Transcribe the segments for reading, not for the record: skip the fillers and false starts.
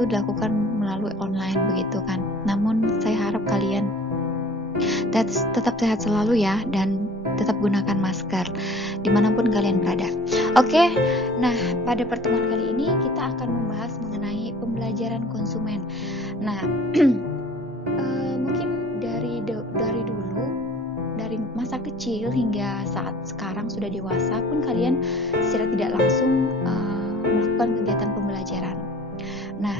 itu dilakukan melalui online begitu kan. Namun saya harap kalian tetap sehat selalu ya, dan tetap gunakan masker dimanapun kalian berada. Oke, nah pada pertemuan kali ini kita akan membahas mengenai pembelajaran konsumen. Nah, mungkin dari dulu, dari masa kecil hingga saat sekarang sudah dewasa pun kalian secara tidak langsung melakukan kegiatan pembelajaran. Nah,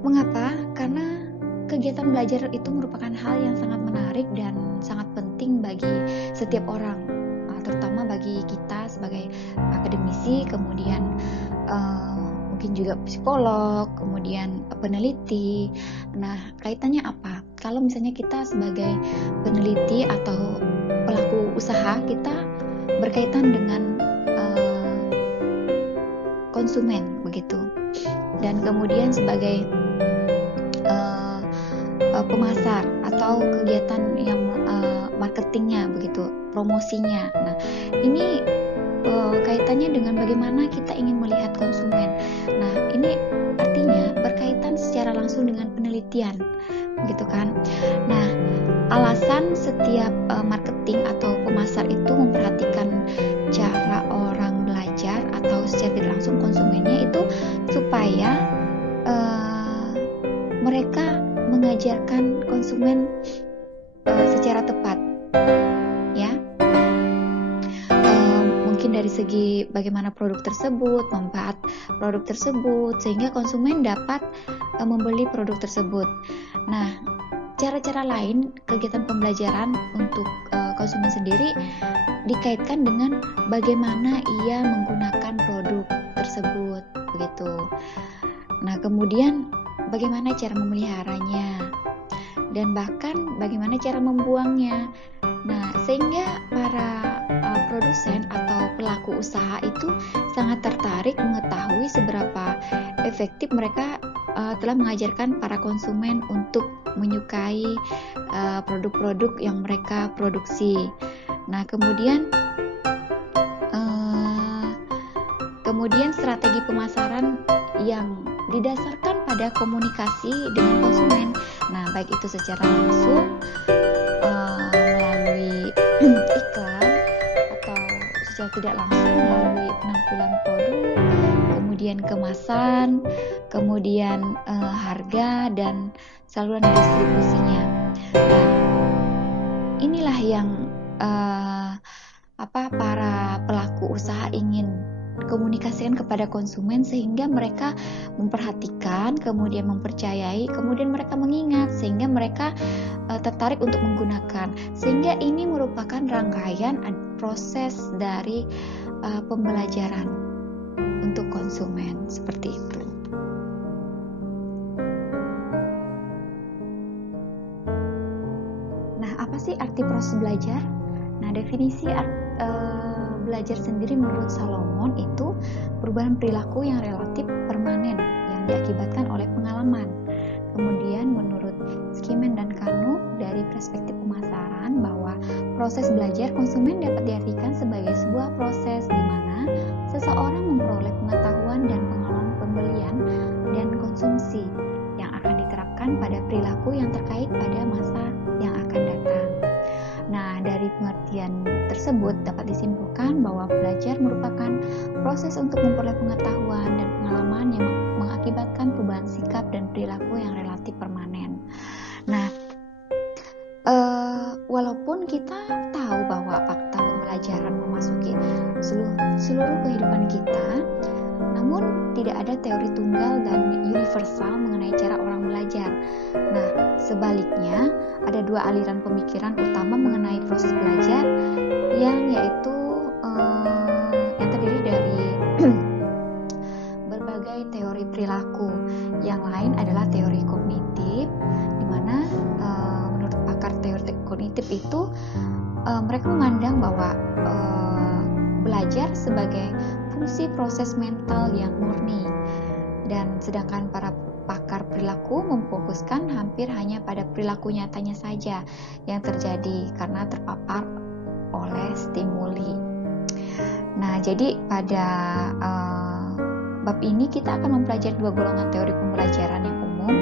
mengapa? Karena kegiatan belajar itu merupakan hal yang sangat menarik dan sangat penting bagi setiap orang, terutama bagi kita sebagai akademisi, kemudian mungkin juga psikolog, kemudian peneliti. Nah, kaitannya apa? Kalau misalnya kita sebagai peneliti atau pelaku usaha, kita berkaitan dengan konsumen begitu. Dan kemudian sebagai pemasar atau kegiatan yang marketingnya begitu, promosinya. Nah, ini kaitannya dengan bagaimana kita ingin melihat konsumen. Nah, ini artinya berkaitan secara langsung dengan penelitian, gitu kan. Nah, alasan setiap marketing atau pemasar itu memperhatikan cara orang belajar atau secara tidak langsung konsumennya itu supaya mereka mengajarkan konsumen secara tepat, ya. Mungkin dari segi bagaimana produk tersebut, manfaat produk tersebut, sehingga konsumen dapat membeli produk tersebut. Nah, cara-cara lain kegiatan pembelajaran untuk konsumen sendiri dikaitkan dengan bagaimana ia menggunakan produk tersebut, begitu. Nah, kemudian bagaimana cara memeliharanya, dan bahkan bagaimana cara membuangnya. Nah, sehingga para produsen atau pelaku usaha itu sangat tertarik mengetahui seberapa efektif mereka telah mengajarkan para konsumen untuk menyukai produk-produk yang mereka produksi. Nah, kemudian strategi pemasaran yang didasarkan pada komunikasi dengan konsumen. Nah, baik itu secara langsung melalui iklan atau secara tidak langsung melalui penampilan produk, kemudian kemasan, kemudian harga dan saluran distribusinya. Nah, inilah yang para pelaku usaha ingin komunikasikan kepada konsumen, sehingga mereka memperhatikan, kemudian mempercayai, kemudian mereka mengingat, sehingga mereka tertarik untuk menggunakan. Sehingga ini merupakan rangkaian proses dari pembelajaran untuk konsumen, seperti itu. Nah, apa sih arti proses belajar? Nah, definisi belajar sendiri menurut Solomon itu perubahan perilaku yang relatif permanen yang diakibatkan oleh pengalaman. Kemudian menurut Skimen dan Kanu dari perspektif pemasaran bahwa proses belajar konsumen dapat diartikan sebagai sebuah proses di mana seseorang memperoleh pengetahuan dan pengalaman pembelian dan konsumsi yang akan diterapkan pada perilaku yang terkait pada masa yang akan datang. Nah, dari pengertian tersebut dapat disimpulkan bahwa belajar merupakan proses untuk memperoleh pengetahuan dan pengalaman yang mengakibatkan perubahan sikap dan perilaku yang relatif permanen. Nah, walaupun kita tahu bahwa fakta pembelajaran memasuki seluruh kehidupan kita, namun tidak ada teori tunggal dan universal mengenai cara orang belajar. Nah, sebaliknya, ada dua aliran pemikiran utama mengenai proses belajar, yang terdiri dari berbagai teori perilaku. Yang lain adalah teori kognitif, di mana menurut pakar teori kognitif itu mereka memandang bahwa belajar sebagai fungsi proses mental yang murni, dan sedangkan para pakar perilaku memfokuskan hampir hanya pada perilaku nyatanya saja yang terjadi karena terpapar oleh stimuli. Nah, jadi pada bab ini kita akan mempelajari dua golongan teori pembelajaran yang umum.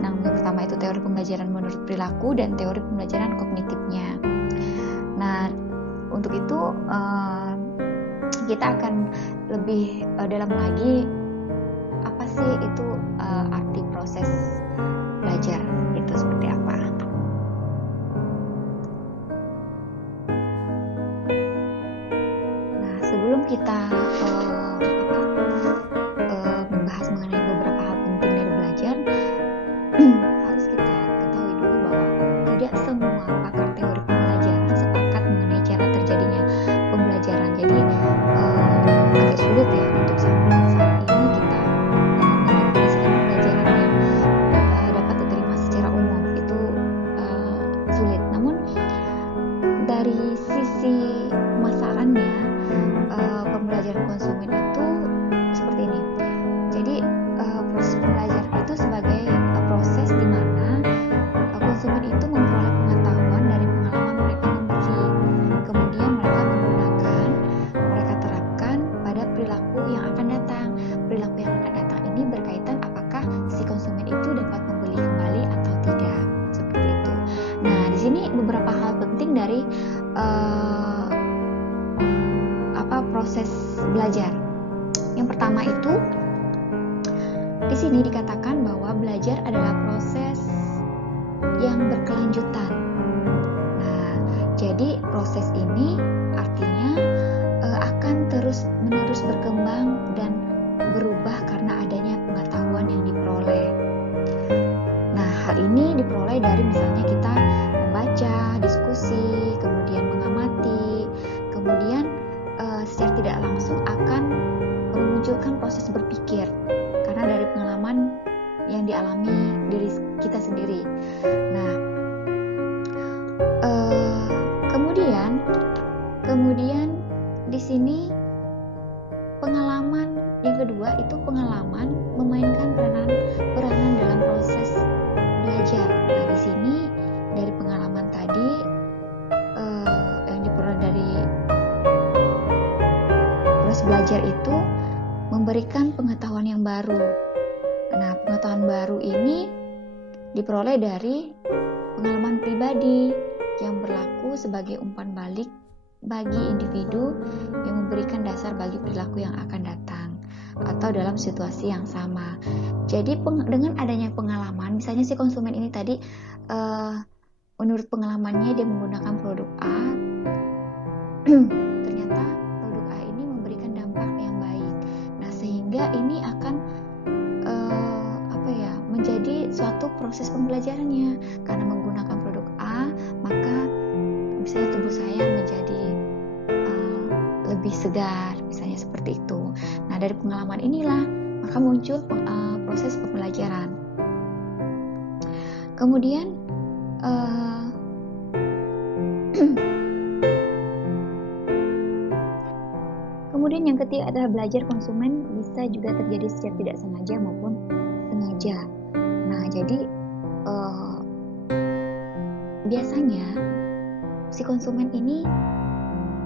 Nah, yang pertama itu teori pembelajaran menurut perilaku dan teori pembelajaran kognitifnya. Nah, untuk itu kita akan lebih dalam lagi apa sih itu arti proses belajar itu seperti apa. Nah, sebelum kita membahas mengenai beberapa hal penting dari belajar, harus kita ketahui dulu bahwa tidak semua pakar teori pembelajaran sepakat mengenai cara terjadinya pembelajaran. Jadi agak sulit ya untuk saat ini kita mendefinisikan pembelajaran yang dapat diterima secara umum, itu sulit. Namun dari sisi pemasarannya, pembelajaran konsumen itu seperti ini. Jadi proses pembelajaran itu sebagai proses di mana konsumen itu memperoleh pengetahuan dari pengalaman mereka membeli, kemudian mereka terapkan pada perilaku yang akan datang. Perilaku yang akan datang ini berkaitan apakah si konsumen itu dapat membeli kembali atau tidak, seperti itu. Nah, di sini beberapa hal penting dari proses belajar. Yang pertama itu di sini dikatakan bahwa belajar adalah proses yang berkelanjutan. Nah, jadi proses ini artinya akan terus-menerus berkembang dan berubah karena adanya pengetahuan yang diperoleh. Nah, hal ini diperoleh dari misalnya kita membaca, diskusi, kemudian mengamati, kemudian secara tidak langsung akan memunculkan proses berpikir karena dari pengalaman yang dialami diri kita sendiri. Nah, kemudian di sini pengalaman yang kedua itu pengalaman memainkan peranan dalam proses belajar. Nah, di sini dari pengalaman tadi yang diperoleh dari proses belajar itu memberikan pengetahuan yang baru. Nah, pengetahuan baru ini diperoleh dari pengalaman pribadi yang berlaku sebagai umpan balik bagi individu yang memberikan dasar bagi perilaku yang akan datang atau dalam situasi yang sama. Jadi dengan adanya pengalaman, misalnya si konsumen ini tadi menurut pengalamannya dia menggunakan produk A, ternyata produk A ini memberikan dampak yang baik. Nah, sehingga ini akan menjadi suatu proses pembelajarannya. Karena menggunakan produk A, maka misalnya tubuh saya menjadi lebih segar, misalnya seperti itu. Nah, dari pengalaman inilah maka muncul proses pembelajaran. Kemudian kemudian yang ketiga adalah belajar konsumen bisa juga terjadi secara tidak sengaja maupun sengaja. Nah, jadi biasanya si konsumen ini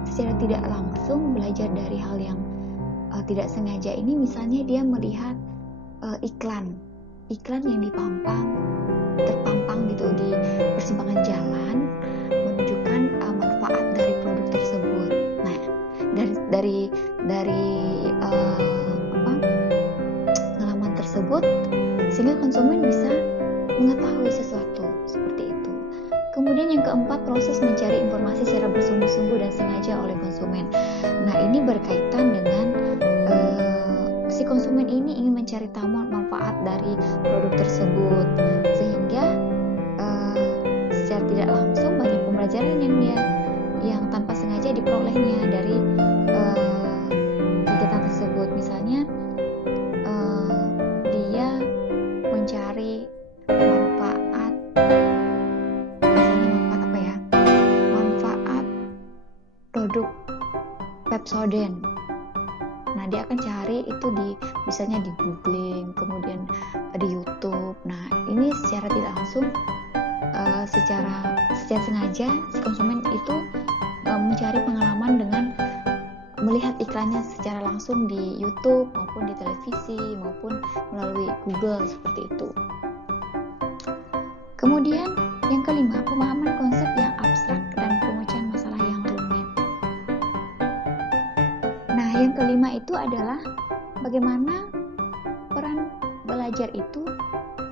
secara tidak langsung belajar dari hal yang tidak sengaja ini. Misalnya dia melihat iklan yang terpampang gitu di persimpangan jalan menunjukkan manfaat dari produk tersebut. Nah, dari pengalaman tersebut sehingga konsumen bisa mengetahui sesuatu seperti itu. Kemudian yang keempat, proses mencari informasi secara bersungguh-sungguh dan sengaja oleh konsumen. Nah, ini berkaitan dengan si konsumen ini ingin mencari tahu manfaat dari produk tersebut, sehingga secara tidak langsung banyak pembelajaran yang tanpa sengaja diperolehnya dari kegiatan tersebut. Misalnya dia mencari manfaat produk Pepsodent. Nah, dia akan cari itu misalnya di googling, kemudian di YouTube. Nah, ini secara tidak langsung secara sengaja si konsumen itu mencari pengalaman dengan melihat iklannya secara langsung di YouTube maupun di televisi maupun melalui Google seperti itu. Kemudian yang kelima, pemahaman konsep yang abstrak dan pemecahan masalah yang rumit. Nah, yang kelima itu adalah bagaimana peran belajar itu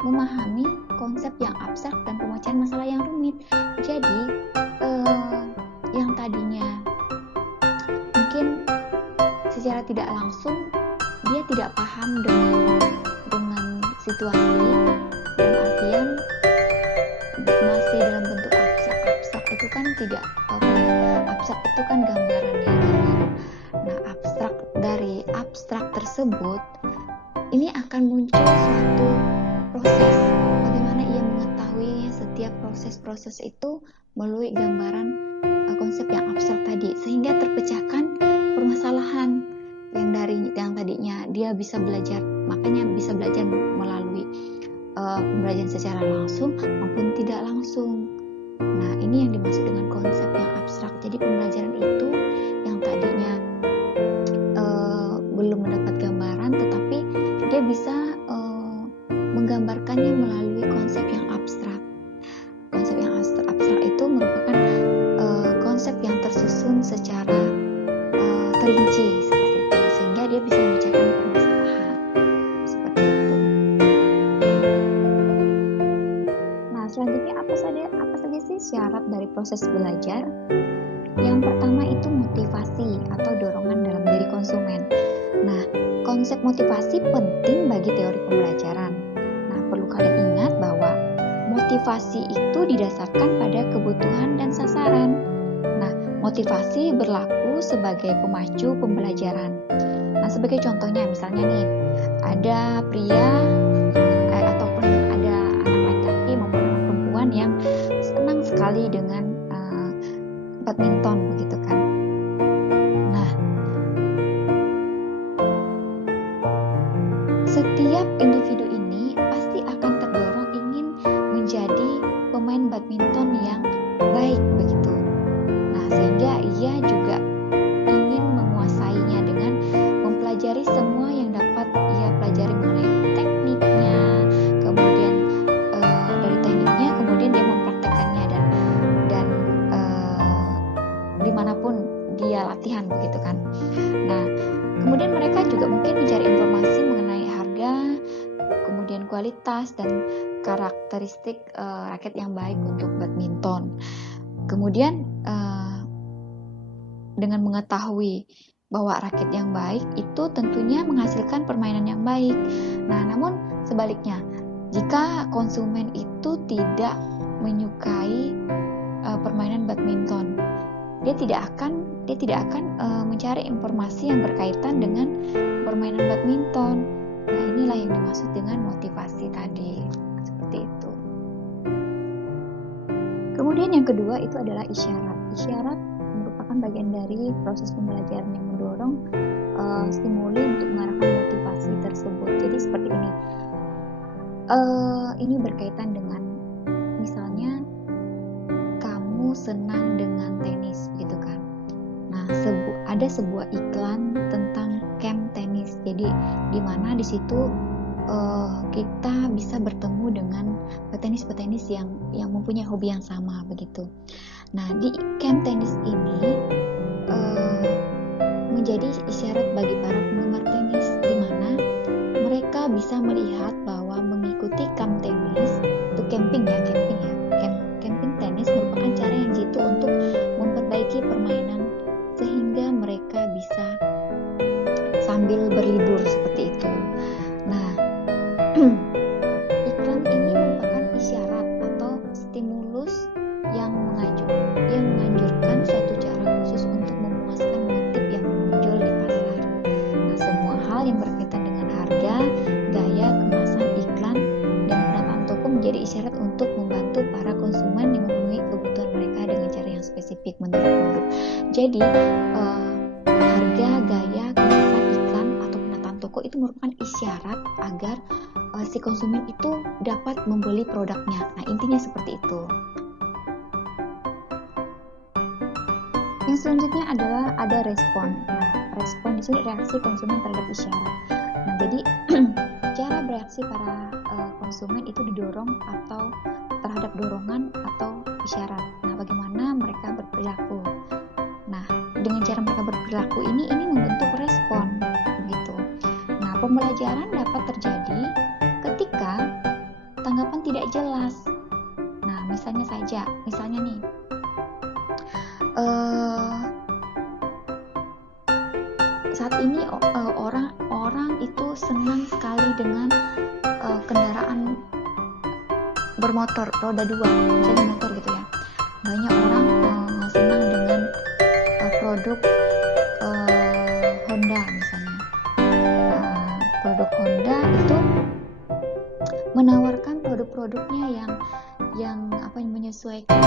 memahami konsep yang abstrak dan pemecahan masalah yang rumit. Jadi, yang tadinya mungkin secara tidak langsung dia tidak paham dengan situasi, dalam artian masih dalam bentuk abstrak. Abstrak itu kan tidak abstrak itu kan gambaran ya, gambar. Nah, dari abstrak tersebut ini akan muncul suatu proses, bagaimana ia mengetahui setiap proses-proses itu melalui gambaran konsep yang abstrak tadi, sehingga terpecahkan permasalahan yang tadinya dia bisa belajar, makanya bisa belajar melalui pembelajaran secara langsung maupun tidak langsung. Nah, ini yang dimaksud dengan konsep yang abstrak. Jadi pembelajaran itu yang tadinya belum mendapat gambaran, tetapi dia bisa menggambarkannya melalui konsep yang abstrak. Konsep yang abstrak itu merupakan konsep yang tersusun secara terinci seperti itu, sehingga dia bisa memecahkan permasalahan seperti itu. Nah, selanjutnya apa saja sih syarat dari proses belajar? Yang pertama itu motivasi atau dorongan dalam diri konsumen. Nah, konsep motivasi penting bagi teori pembelajaran. Nah, perlu kalian ingat bahwa motivasi itu didasarkan pada kebutuhan dan sasaran. Nah, motivasi berlaku sebagai pemacu pembelajaran. Nah, sebagai contohnya misalnya nih, ada pria ataupun ada anak laki-laki maupun anak perempuan yang senang sekali dengan badminton begitu kan. Nah, setiap individu ini pasti akan terdorong ingin menjadi pemain badminton yang baik begitu. Nah, sehingga ia juga ingin menguasainya dengan mempelajari semua yang dapat ia pelajari mengenai tekniknya, kemudian dari tekniknya kemudian dia mempraktekannya dan dimanapun dia latihan begitu kan. Nah, kemudian mereka juga mungkin mencari informasi mengenai harga, kemudian kualitas dan karakteristik raket yang baik untuk badminton. Kemudian dengan mengetahui bahwa raket yang baik itu tentunya menghasilkan permainan yang baik. Nah, namun sebaliknya, jika konsumen itu tidak menyukai permainan badminton, dia tidak akan mencari informasi yang berkaitan dengan permainan badminton. Nah, inilah yang dimaksud dengan motivasi tadi, seperti itu. Kemudian yang kedua itu adalah isyarat. Isyarat merupakan bagian dari proses pembelajaran yang mendorong stimuli untuk mengarahkan motivasi tersebut. Jadi seperti ini. Ini berkaitan dengan misalnya kamu senang dengan tenis gitu kan. Nah, ada sebuah iklan tentang camp tenis. Jadi di mana di situ kita bisa bertemu dengan petenis-petenis yang mempunyai hobi yang sama begitu. Nah, di camp tenis ini menjadi isyarat bagi para penggemar tenis, di mana mereka bisa melihat bahwa mengikuti camp tenis itu camping tenis merupakan cara yang jitu untuk memperbaiki permainan sehingga mereka bisa sambil berlibur seperti itu. Nah, iklan ini merupakan isyarat atau stimulus yang menganjurkan suatu cara khusus untuk memuaskan motif yang muncul di pasar. Nah, semua hal yang berkaitan dengan harga, gaya, kemasan, iklan, dan penataan toko menjadi isyarat untuk membantu para konsumen yang memenuhi kebutuhan mereka dengan cara yang spesifik menurut produk. Jadi, harga, gaya, kemasan, iklan, atau penataan toko itu merupakan isyarat agar si konsumen itu dapat membeli produknya. Nah, intinya seperti itu. Yang selanjutnya adalah ada respon. Nah, respon di sini reaksi konsumen terhadap isyarat. Nah, jadi cara bereaksi para konsumen itu didorong atau terhadap dorongan atau isyarat. Nah, bagaimana mereka berperilaku? Nah, dengan cara mereka berperilaku ini membentuk respon, begitu. Nah, pembelajaran dapat terjadi ketika tanggapan tidak jelas. Nah, misalnya nih, saat ini orang itu senang sekali dengan kendaraan bermotor roda 2, misalnya motor gitu ya. Banyak orang senang dengan produk Honda misalnya. Produk Honda itu menawarkan produk-produknya yang menyesuaikan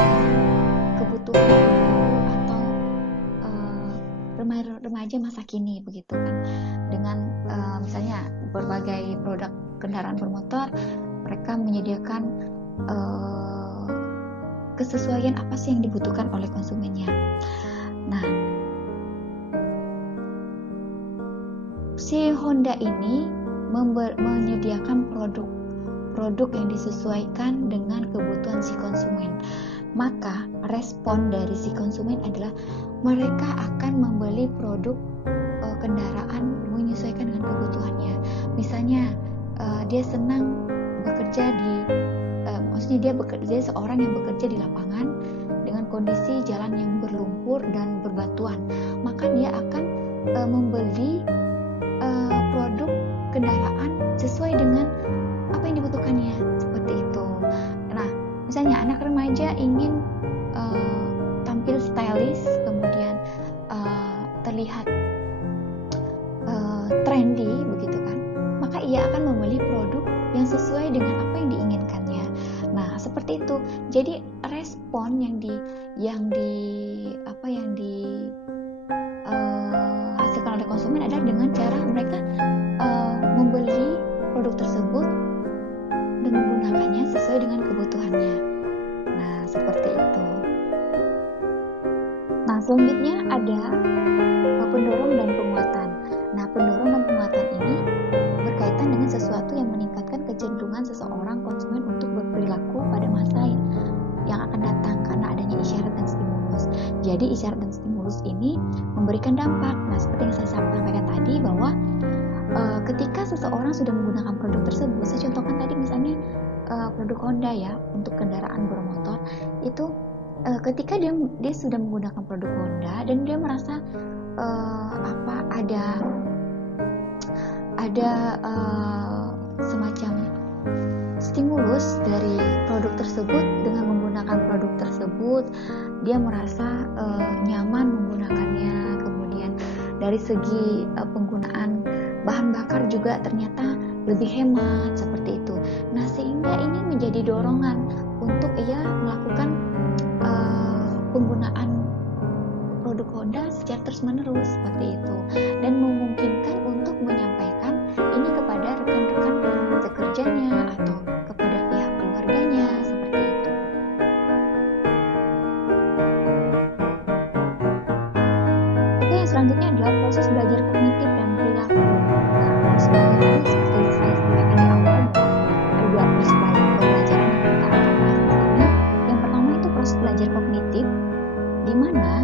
kebutuhan atau remaja masa kini, begitu kan. Dengan misalnya berbagai produk kendaraan bermotor, mereka menyediakan kesesuaian apa sih yang dibutuhkan oleh konsumennya. Nah, si Honda ini menyediakan produk yang disesuaikan dengan kebutuhan si konsumen. Maka respon dari si konsumen adalah mereka akan membeli produk kendaraan menyesuaikan dengan kebutuhannya. Misalnya dia senang bekerja dia seorang yang bekerja di lapangan dengan kondisi jalan yang berlumpur dan berbatuan, maka dia akan membeli produk kendaraan sesuai dengan apa yang dibutuhkannya, seperti itu. Nah, misalnya anak remaja ingin tampil stylish, kemudian terlihat trendy, begitu kan, maka ia akan membeli produk yang sesuai dengan apa yang diinginkannya. Nah, seperti itu. Jadi respon yang dihasilkan oleh konsumen adalah dengan cara mereka membeli produk tersebut dan menggunakannya sesuai dengan kebutuhannya. Nah, seperti itu. Nah, selanjutnya ada pendorong dan penguatan. Nah, pendorong dan penguatan ini berkaitan dengan sesuatu yang meningkatkan kecenderungan seseorang konsumen untuk berperilaku pada masa yang akan datang karena adanya isyarat dan stimulus. Jadi isyarat dan stimulus ini memberikan dampak. Nah, seperti yang saya sampaikan tadi bahwa ketika seseorang sudah menggunakan produk tersebut, saya contohkan tadi misalnya produk Honda ya untuk kendaraan bermotor, itu ketika dia sudah menggunakan produk Honda dan dia merasa ada semacam stimulus dari produk tersebut. Dengan menggunakan produk tersebut dia merasa nyaman menggunakannya, kemudian dari segi penggunaan bahan bakar juga ternyata lebih hemat, seperti itu. Nah, sehingga ini menjadi dorongan untuk ia melakukan penggunaan produk Honda secara terus-menerus, seperti itu, dan memungkinkan untuk menyampaikan ini kepada rekan-rekan sekerjanya atau kepada pihak keluarganya, seperti itu. Oke, yang selanjutnya adalah proses belajar kognitif dan perilaku. Nah, proses belajar ini seperti saya sampaikan di awal bahwa ada dua proses pembelajaran yang kita akan bahas di sini. Yang pertama itu proses belajar kognitif, di mana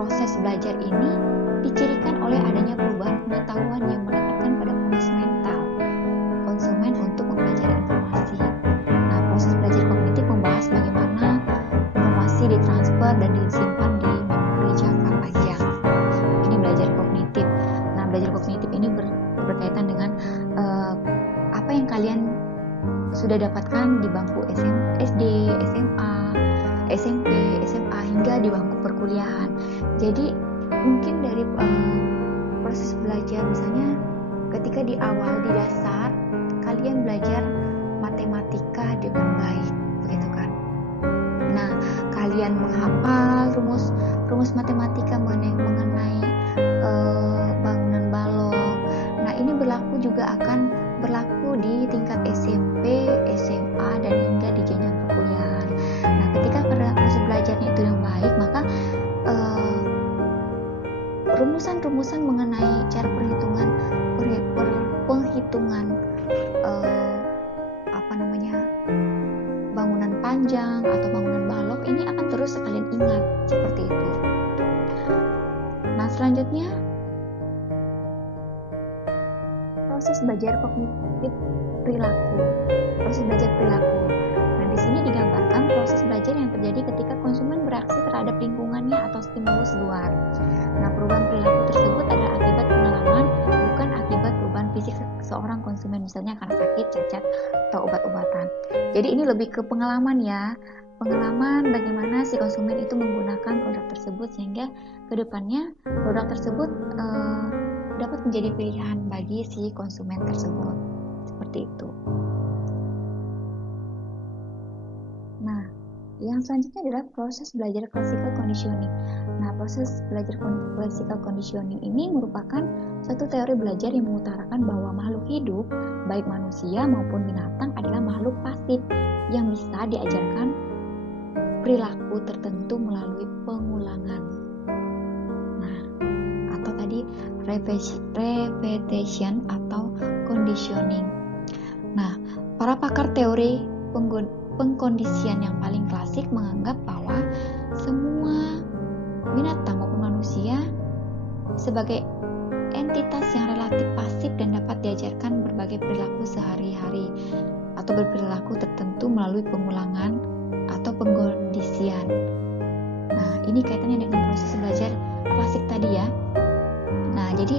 proses belajar ini dicirikan oleh adanya perubahan pengetahuan yang meningkatkan pada fondasi mental konsumen untuk mempelajari informasi. Nah, proses belajar kognitif membahas bagaimana informasi ditransfer dan disimpan di memori jangka panjang. Ini belajar kognitif. Nah, belajar kognitif ini berkaitan dengan apa yang kalian sudah dapatkan di bangku SD, SMA, SMP, SMA hingga di bangku perkuliahan. Jadi mungkin dari proses belajar, misalnya ketika di awal di dasar kalian belajar matematika dengan baik, begitu kan. Nah, kalian menghafal rumus matematika mengenai bangunan balok. Nah, ini akan berlaku di tingkat SMP, SMA, dan hingga di jenjang perkuliahan. Nah, ketika proses belajarnya itu yang baik, maka bangunan panjang atau bangunan balok ini akan terus kalian ingat seperti itu. Nah, selanjutnya proses belajar kognitif perilaku. Proses belajar perilaku. Nah, di sini digambarkan proses belajar yang terjadi ketika konsumen bereaksi terhadap lingkungannya atau stimulus luar. Nah, perubahan perilaku tersebut adalah akibat pengalaman, bukan akibat perubahan fisik seorang konsumen, misalnya karena sakit, cacat, atau obat-obatan. Jadi ini lebih ke pengalaman ya. Pengalaman bagaimana si konsumen itu menggunakan produk tersebut sehingga kedepannya produk tersebut dapat menjadi pilihan bagi si konsumen tersebut. Seperti itu. Nah, yang selanjutnya adalah proses belajar classical conditioning. Nah, proses belajar classical conditioning ini merupakan suatu teori belajar yang mengutarakan bahwa makhluk hidup, baik manusia maupun binatang, adalah makhluk pasif yang bisa diajarkan perilaku tertentu melalui pengulangan. Nah, atau tadi repetition atau conditioning. Nah, para pakar teori pengkondisian yang paling klasik menganggap bahwa semua binatang maupun manusia sebagai entitas yang relatif pasif dan dapat diajarkan berbagai perilaku sehari-hari atau berperilaku tertentu melalui pengulangan atau pengkondisian. Nah, ini kaitannya dengan proses belajar klasik tadi ya. Nah, jadi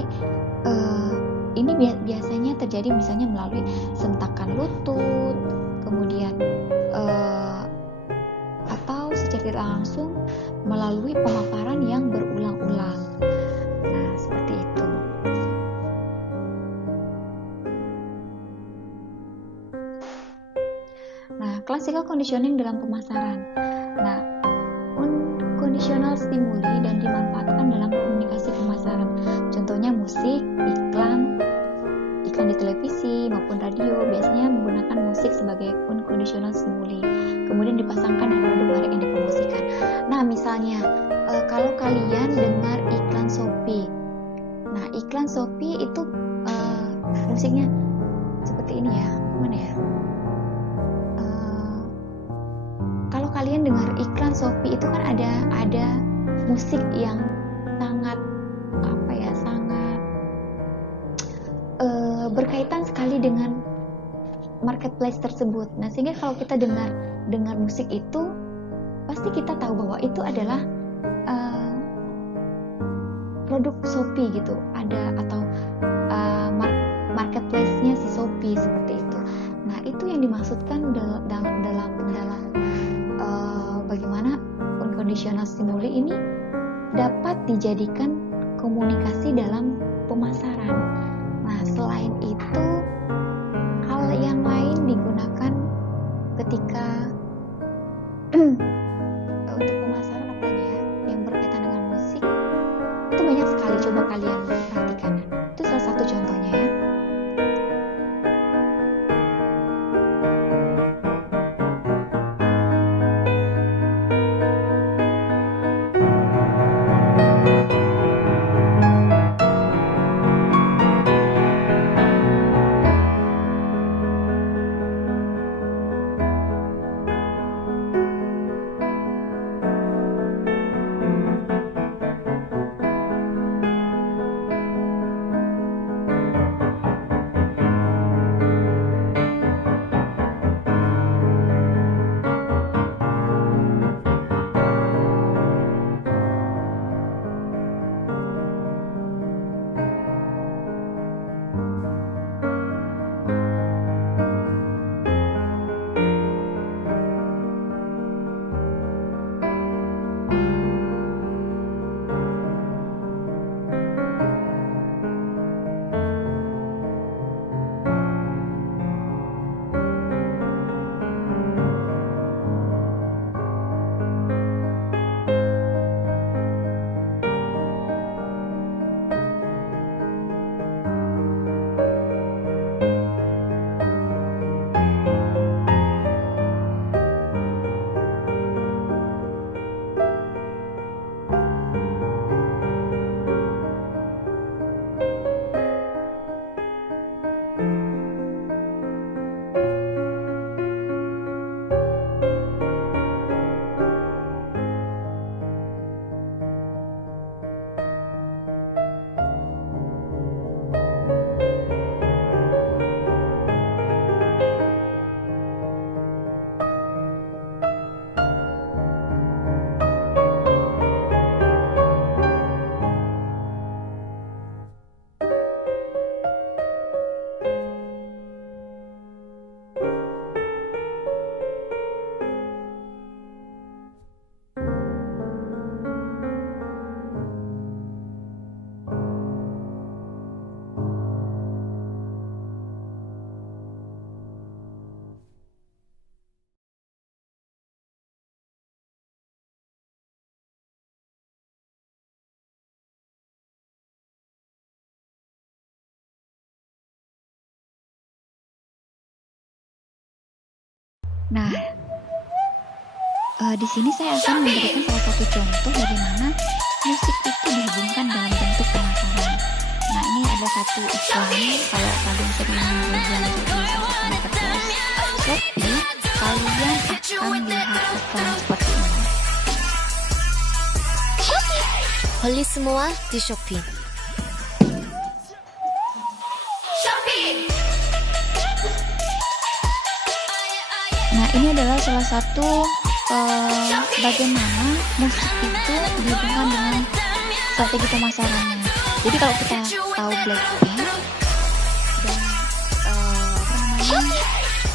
ini biasanya terjadi misalnya melalui sentakan lutut, kemudian atau secara langsung melalui pemaparan yang berulang-ulang. Nah, seperti itu. Nah, classical conditioning dalam pemasaran. Nah, unconditional stimuli dan dimanfaatkan dalam komunikasi pemasaran. Contohnya musik, iklan di televisi maupun radio biasanya menggunakan musik sebagai unconditional stimuli. Kemudian dipasangkan dengan produk merek yang dipromosikan. Nah, misalnya kalau kalian dengar iklan Shopee. Nah, iklan Shopee itu musiknya seperti ini ya. Mana ya? Kalau kalian dengar iklan Shopee itu kan ada musik yang sangat berkaitan sekali dengan marketplace tersebut. Nah, sehingga kalau kita dengar musik itu, pasti kita tahu bahwa itu adalah produk Shopee gitu, ada atau marketplace-nya si Shopee seperti itu. Nah, itu yang dimaksudkan dalam bagaimana unconditional stimuli ini dapat dijadikan komunikasi dalam pemasaran. Nah, selain itu, hal yang lain digunakan ketika untuk pemasaran apa lagi ya, yang berkaitan dengan musik, itu banyak sekali. Coba kalian perhatikan. Itu salah satu contohnya ya. Nah, di sini saya akan memberikan salah satu contoh bagaimana musik itu dihubungkan dalam bentuk pemasaran. Nah, ini ada satu iklan. Kalau kalian sering belanja di salah satu marketplace Shopee, kalian akan lihat iklan seperti ini. Beli semua di Shopee. Nah, ini adalah salah satu bagaimana musik itu dihubungkan dengan strategi pemasarannya. Jadi kalau kita tahu Blackpink dan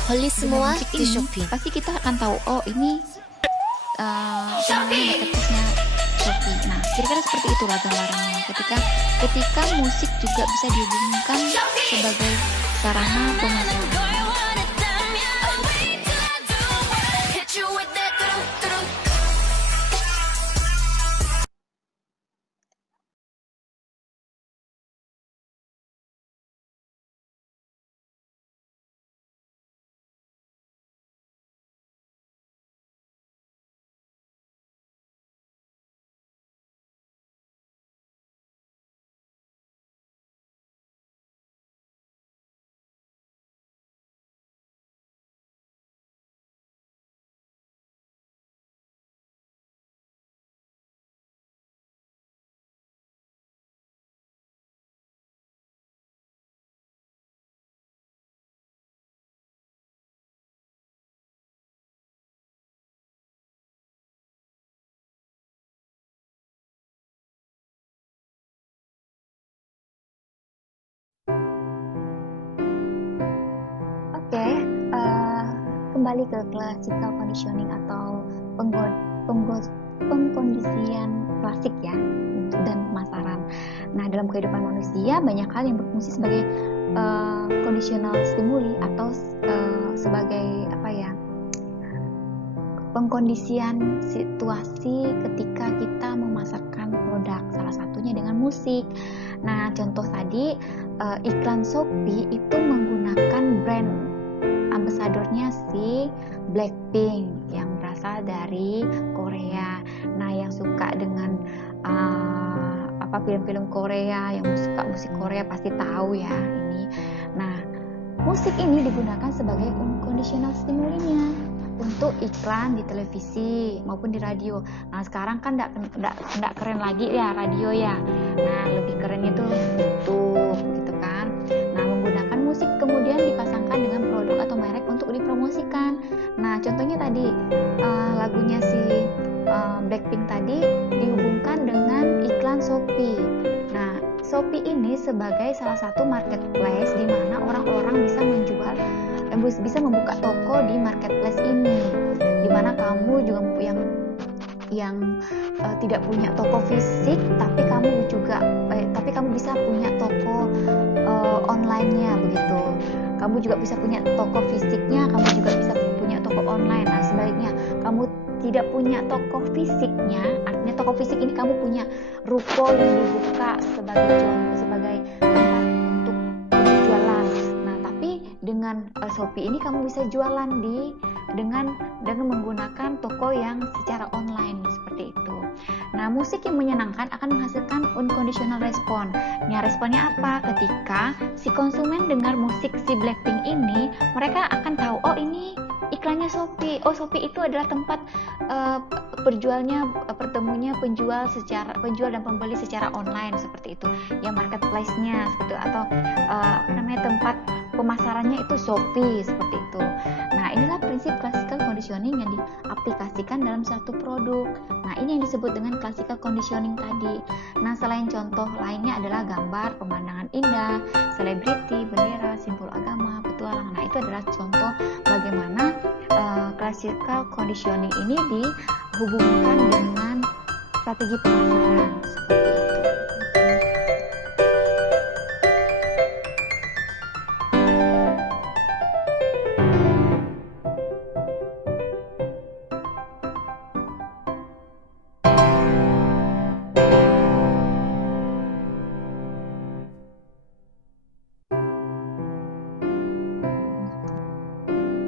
beli semua di ini, Shopee, pasti kita akan tahu, oh ini marketplace-nya Shopee. Nah, kira-kira seperti itulah gambarannya. Ketika musik juga bisa dihubungkan sebagai sarana pemasaran. Oke, kembali ke classical conditioning atau pengkondisian klasik ya dan pemasaran. Nah, dalam kehidupan manusia banyak hal yang berfungsi sebagai conditional stimuli atau sebagai pengkondisian situasi ketika kita memasarkan produk, salah satunya dengan musik. Nah, contoh tadi iklan Shopee itu menggunakan brand ambasadornya si Blackpink yang berasal dari Korea. Nah, yang suka dengan film-film Korea, yang suka musik Korea pasti tahu ya ini. Nah, musik ini digunakan sebagai unconditional stimulinya untuk iklan di televisi maupun di radio. Nah, sekarang kan enggak keren lagi ya radio ya. Nah, lebih kerennya tuh YouTube gitu kan. Nah, menggunakan musik kemudian dipasangkan dengan produk atau merek untuk dipromosikan. Nah, contohnya tadi lagunya si Blackpink tadi dihubungkan dengan iklan Shopee. Nah, Shopee ini sebagai salah satu marketplace di mana orang-orang bisa membuka toko di marketplace ini, di mana kamu juga yang tidak punya toko fisik, tapi kamu bisa punya toko online-nya begitu. Kamu juga bisa punya toko fisiknya, kamu juga bisa punya toko online. Nah, sebaliknya kamu tidak punya toko fisiknya, artinya toko fisik ini kamu punya ruko yang dibuka sebagai tempat untuk jualan. Nah, tapi dengan Shopee ini kamu bisa jualan dengan menggunakan toko yang secara online seperti itu. Nah, musik yang menyenangkan akan menghasilkan unconditional respon. Nah, responnya apa? Ketika si konsumen dengar musik si Blackpink ini, mereka akan tahu, oh ini iklannya Shopee. Oh, Shopee itu adalah tempat pertemunya penjual dan pembeli secara online seperti itu. Ya, marketplace-nya seperti itu, atau tempat pemasarannya itu Shopee seperti itu. Nah, inilah prinsip classical conditioning yang diaplikasikan dalam satu produk. Nah, ini yang disebut dengan classical conditioning tadi. Nah, selain contoh lainnya adalah gambar, pemandangan indah, selebriti, bendera, simbol agama, petualang. Nah, itu adalah contoh bagaimana classical conditioning ini dihubungkan dengan strategi pemasaran seperti itu.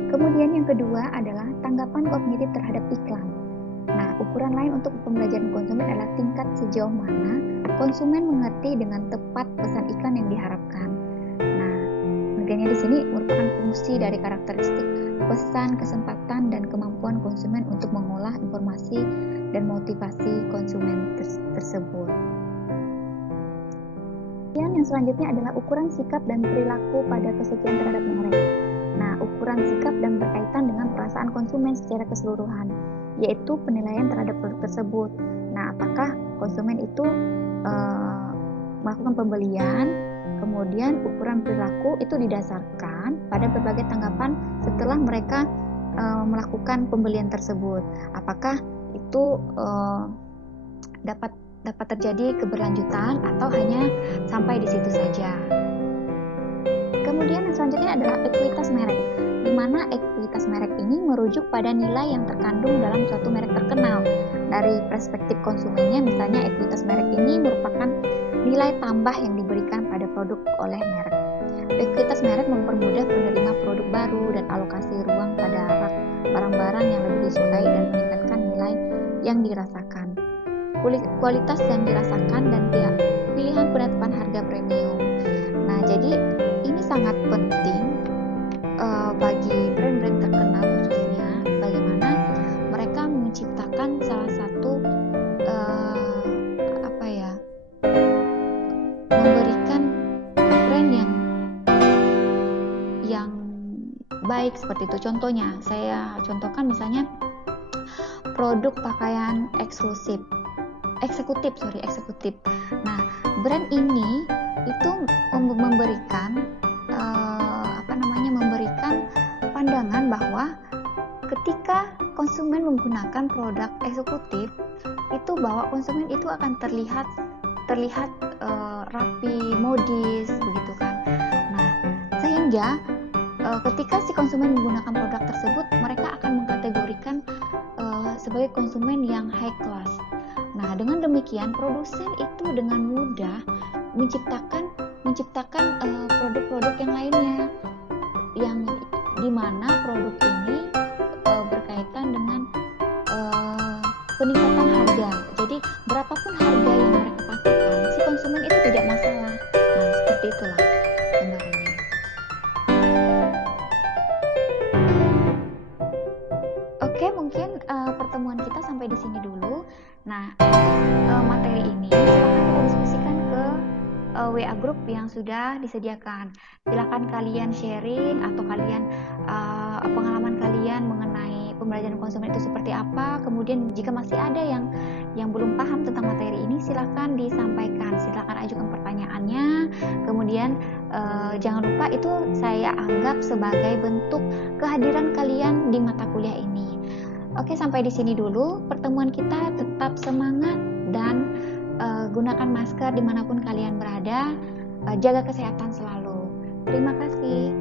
Kemudian yang kedua adalah tanggapan kognitif terhadap iklan. Nah, ukuran lain untuk pembelajaran konsumen adalah tingkat sejauh mana konsumen mengerti dengan tepat pesan iklan yang diharapkan. Nah, pengertiannya di sini merupakan fungsi dari karakteristik pesan, kesempatan, dan kemampuan konsumen untuk mengolah informasi dan motivasi konsumen tersebut. Yang selanjutnya adalah ukuran sikap dan perilaku pada kesucian terhadap merek. Nah, ukuran sikap dan berkaitan dengan perasaan konsumen secara keseluruhan, yaitu penilaian terhadap produk tersebut. Nah, apakah konsumen itu melakukan pembelian, kemudian ukuran perilaku itu didasarkan pada berbagai tanggapan setelah mereka melakukan pembelian tersebut. Apakah itu dapat terjadi keberlanjutan atau hanya sampai di situ saja. Kemudian yang selanjutnya adalah ekuitas merek, di mana ekuitas merek ini merujuk pada nilai yang terkandung dalam suatu merek terkenal. Dari perspektif konsumennya, misalnya ekuitas merek ini merupakan nilai tambah yang diberikan pada produk oleh merek. Ekuitas merek mempermudah penerima produk baru dan alokasi ruang pada rak barang-barang yang lebih disukai dan meningkatkan nilai yang dirasakan, kualitas yang dirasakan, dan pilihan penetapan harga premium. Nah, jadi ini sangat penting bagi brand-brand terkenal, khususnya bagaimana mereka menciptakan salah satu memberikan brand yang baik seperti itu. Contohnya, saya contohkan misalnya produk pakaian eksekutif. Nah, brand ini itu memberikan pandangan bahwa ketika konsumen menggunakan produk eksekutif itu, bahwa konsumen itu akan terlihat rapi, modis, begitu kan. Nah, sehingga ketika si konsumen menggunakan produk tersebut, mereka akan mengkategorikan sebagai konsumen yang high class. Nah, dengan demikian produsen itu dengan mudah menciptakan produk-produk yang lainnya, yang dimana produk ini berkaitan dengan peningkatan harga. Jadi berapapun harga yang mereka patokan, si konsumen itu tidak masalah. Nah, seperti itulah gambarannya. Oke, mungkin pertemuan kita sampai di sini dulu. Nah, untuk materi ini silakan kita diskusikan ke WA group yang sudah disediakan. Silakan kalian sharing atau kalian pengalaman kalian mengenai pembelajaran konsumen itu seperti apa. Kemudian jika masih ada yang belum paham tentang materi ini, silakan disampaikan, silakan ajukan pertanyaannya. Kemudian jangan lupa, itu saya anggap sebagai bentuk kehadiran kalian di mata kuliah ini. Oke, sampai di sini dulu pertemuan kita. Tetap semangat dan gunakan masker dimanapun kalian berada. Jaga kesehatan selalu. Terima kasih.